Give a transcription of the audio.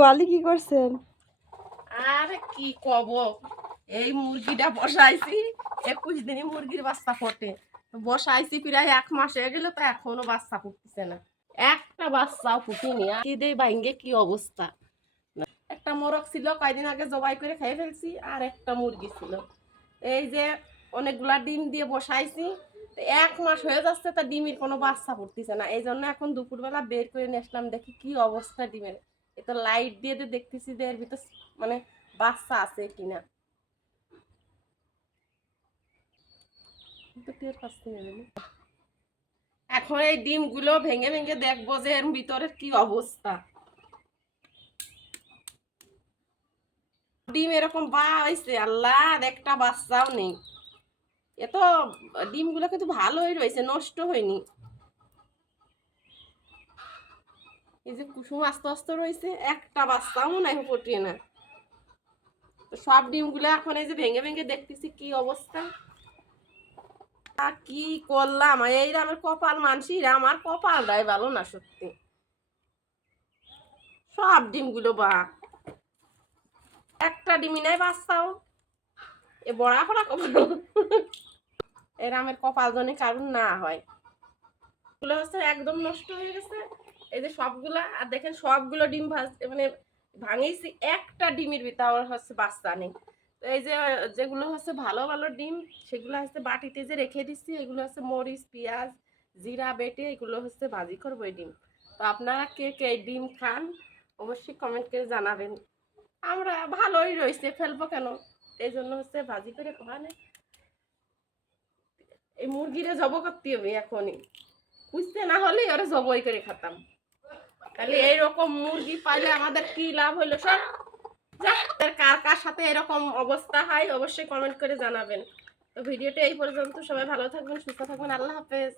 গোয়ালি কি করছেন? আরে কি কব, এই মুরগিটা বসাইছি 21 দিনে মুরগির বাচ্চা ফোটে। বসাইছি প্রায় 1 মাস হয়ে গেল, তো এখনো বাচ্চা ফুটতেছে না, একটা বাচ্চাও ফুটেনি। কি দেই ভাঙ্গে কি অবস্থা। একটা মোরগ ছিল কয়দিন আগে জবাই করে খেয়ে ফেলছি, আর একটা মুরগি ছিল। এই যে অনেকগুলা ডিম দিয়ে বসাইছি, 1 মাস হয়ে যাচ্ছে, তা ডিমের কোনো বাচ্চা ফুটতেছে না। এই জন্য এখন দুপুরবেলা বের করে নিয়ে আসলাম, দেখি কি অবস্থা ডিমের। এ তো লাইট দিয়ে দেখতেছি যে এর ভিতর মানে বাচ্চা আছে কিনা। এখন এই ডিমগুলো ভেঙে ভেঙে দেখবো যে এর ভিতরে কি অবস্থা। ডিম এরকম বা হয়েছে, আল্লাহ একটা বাচ্চাও নেই। এ তো ডিমগুলো কিন্তু ভালোই রয়েছে, নষ্ট হয়নি। এই যে কুসুম আস্তে আস্তে রয়েছে, একটা বাচ্চাও নাই ফুটিয়ে না। সব ডিমগুলো এখন এই যে ভেঙে ভেঙে দেখতেছি কি অবস্থা। কি করলাম, এই আমার কপাল মানসির, আমার কপালটাই ভালো না সত্যি। সব ডিমগুলো বা একটা ডিমই নাই বাচ্চাও। এ বড়া ফড়া কপাল, এরামের কপাল জনে কারণ না হয়। এগুলো হচ্ছে একদম নষ্ট হয়ে গেছে। এই যে সবগুলা, আর দেখেন সবগুলো ডিম মানে ভাঙিয়েছি, একটা ডিমের ভিতর হচ্ছে বাচ্চা নেই। তো এই যে যেগুলো হচ্ছে ভালো ভালো ডিম, সেগুলো হচ্ছে বাটিতে যে রেখে দিচ্ছি, এগুলো হচ্ছে মরিচ পেঁয়াজ জিরা বেটে এগুলো হচ্ছে ভাজি করবো এই ডিম। তো আপনারা কে কে ডিম খান অবশ্যই কমেন্ট করে জানাবেন। আমরা ভালোই রয়েছে, ফেলবো কেন, এই জন্য হচ্ছে ভাজি করে খাওয়ানে। এই মুরগিরে জব করতে হবে এখনই, বুঝতে না হলে ওরা জবই করে খেতাম। তাহলে এইরকম মুরগি পাইলে আমাদের কি লাভ হইলো সব। কার কার সাথে এরকম অবস্থা হয় অবশ্যই কমেন্ট করে জানাবেন। তো ভিডিওটা এই পর্যন্ত, সবাই ভালো থাকবেন, সুস্থ থাকবেন, আল্লাহ হাফেজ।